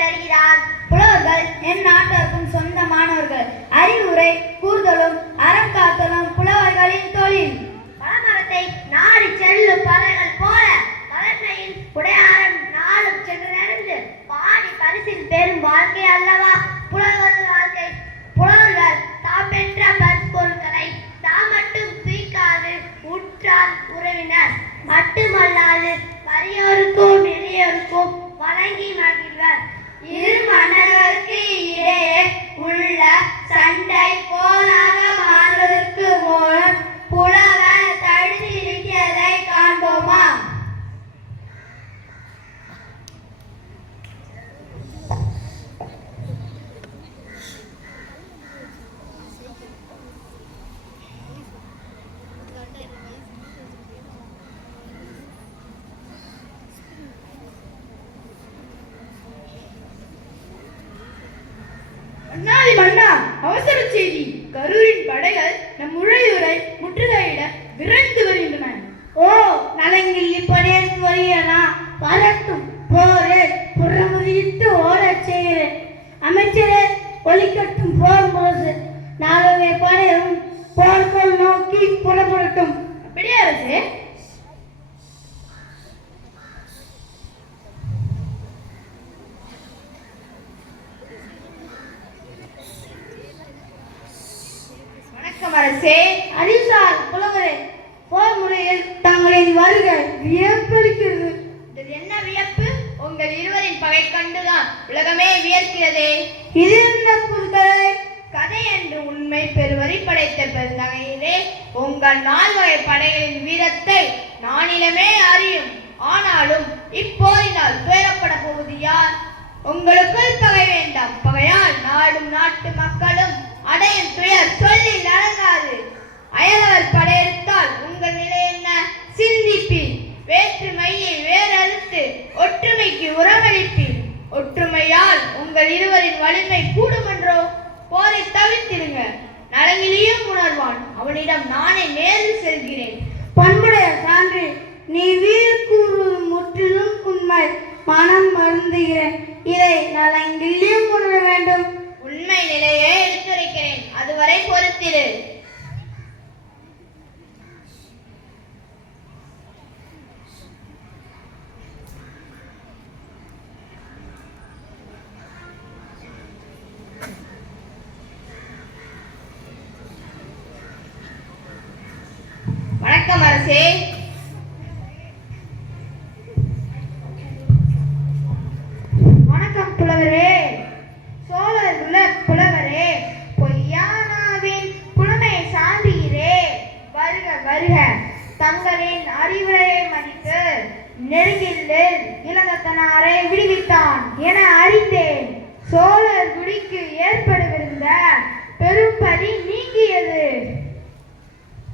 தருகிறார். புலவர்கள் என் நாட்டிற்கும் சொந்தமானவர்கள். அறிவுரை கூறுதலும் அறம் காத்தலும் புலவர்களின் தொழில். பழமரத்தை நாடி செல்லும் பறவைகள் போல பழமையின் உடையாரம் நாளும் சென்று நடந்து பாடி பரிசில் பெறும் வாழ்க்கை அல்லவா புலவர்கள் வாழ்க்கை. புலவர்கள் தாம் பெற்ற பற்பொருட்களை தாம் மட்டும் தூக்காது உற்றார் உறவினர் மட்டுமல்லாது வறியோருக்கும் எளியோருக்கும் வழங்கி மகிழ்வர். இரு மன்னர்களுக்கு இடையே உள்ள சண்டை போராக மாறுவதற்கு முன் புலவர் தடுத்து நிறுத்தியதை காண்போமா? மன்னா, அவசர செய்தி. கரூரின் படைகள் நம் உழையூரை முற்றுகையிட விரைந்து வருகின்றன. ஓ, நலங்கிள்ளி படையெடுத்து வருகிறனா? வரட்டும், போரே புறமுதிட்டு ஓடச் செய்கிறேன். அமைச்சரே, ஒலிக்கட்டும் போர் முரசு. நாளவே படையும் போர்க்கோள் நோக்கி புறப்படட்டும். அப்படியே அரசே. அரசே, அரிசால் புலவரே, போர் முறையில் தங்களின் வருகை வியப்பளிக்கிறது. இதில் என்ன வியப்பு? உங்கள் இருவரின் பகை கண்டுதான் உலகமே வியர்க்கிறதே. இது என்ன புதுக்கதை? கதை என்று உண்மை பெருவரி படைத்த பெருந்தகையிலே உங்கள் 4 வகை படைகளின் வீரத்தை நானிலமே அறியும். ஆனாலும் இப்போரினால் துயரப்பட போவது யார்? உங்களுக்குள் பகை வேண்டாம். பகையால் நாடும் நாட்டு மக்களும் அடையும் துயர் சொல்லி நடங்காது. அயலவர் படையெடுத்தால் உங்கள் நிலை என்ன? சிந்திப்பீர். வேற்றுமையை வேறறுத்து ஒற்றுமைக்கு உரமளிப்பீர். ஒற்றுமையால் உங்கள் இருவரின் வலிமை கூடுமென்றோ? போரை தவிர்த்திடுங்க. நலங்கிலியும் உணர்வான். அவனிடம் நானே நேரில் செல்கிறேன். பண்புடைய சான்று, நீ வீர் கூறுவது முற்றிலும் உண்மை. மனம் மருந்துகிறேன். இதை நலங்கிலியும் உணர வேண்டும். உண்மை நிலையை எடுத்துரைக்கிறேன். அதுவரை பொறுத்திரு. வணக்கம் அரசே. வணக்கம் புலவரே. சோழர் புலவரே, பொய்யானாவின் புலமையை சார்ந்தீரே. வருக வருக. தங்களின் அறிவுரையை மதித்து நெருங்கில்லில் இளங்கத்தனாரை விடுவித்தான் என அறிந்தேன். சோழர் குடிக்கு ஏற்படவிருந்த பெரும்பதி நீங்கியது.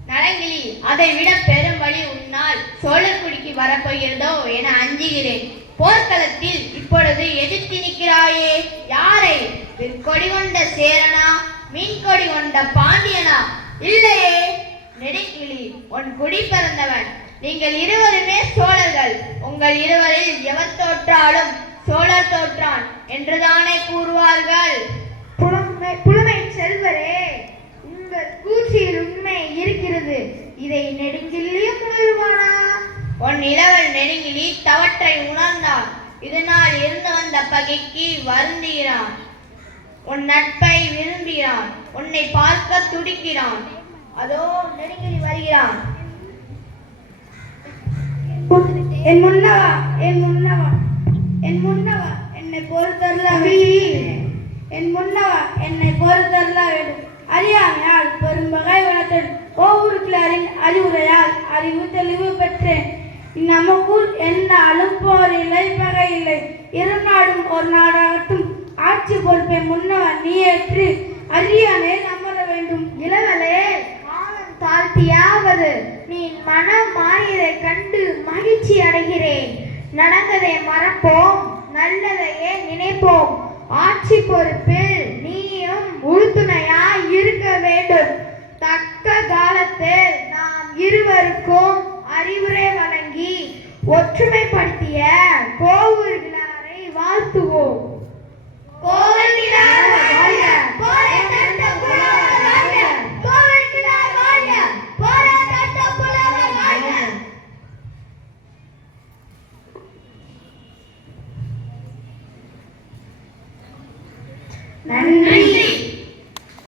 நலங்கிலி, அதை விட பெரும் வழி உன்னால் சோழர் குடிக்கு வரப்போகிறதோ என அஞ்சுகிறேன். போர்க்களத்தில் இப்பொழுது எதிர்த்து நிற்கிறாயே, யாரை? விற்கொடி கொண்ட சேரனா, மீன்கொடி கொண்ட பாண்டியனா? இல்லையே. நெடுங்கிலி, உன் குடி பிறந்தவன். நீங்கள் இருவருமே சோழர்கள். உங்கள் இருவரில் எவர் தோற்றாலும் சோழர் தோற்றான் என்றுதானே கூறுவார்கள். புலமை செல்வரே, உங்கள் கூற்றில் உண்மை இருக்கிறது. இதை நெடுங்கிலியும் உணர்வானா? உன் இளவல் நெடுங்கிலி தவற்றை உணர்ந்தான். இதனால் இருந்து வந்த பகைக்கு வருந்துகிறான். உன் நட்பை விரும்புகிறான். உன்னை பார்க்க துடிக்கிறான். அதோ நெடுங்கிலி வருகிறான். என் முன்னவா, என் முன்னவா, என் முன்னவா, என்னை பொறுத்தருள என் முன்னவா, என்னை பொறுத்தருள வேண்டும். அறியாமையால் பெரும்பகை வளர்த்தேன். கோவூருக்கிளாரின் அறிவுரையால் அறிவு தெளிவு பெற்றேன். நமக்குள் எந்நாளும் போர் இல்லை, பகை இல்லை. இரு நாடும் ஒரு நாடாகட்டும். ஆட்சி பொறுப்பை முன்னவன் நீ ஏற்று அறியாமை அமர வேண்டும். இளவலே, காலம் தாழ்த்தியாவது நீ மனம் மாறியதை கண்டு மகிழ்ச்சி அடைகிறேன். நடந்ததை மறப்போம், நல்லதையே நினைப்போம். ஆட்சி பொறுப்பில் நீயும் உறுதுணையாய் இருக்க வேண்டும். தக்க காலத்தில் நாம் இருவருக்கும் அறிவுரை வழங்கி ஒற்றுமைப்படுத்திய கோவூர்கிழாரை வாழ்த்துவோம். நன்றி.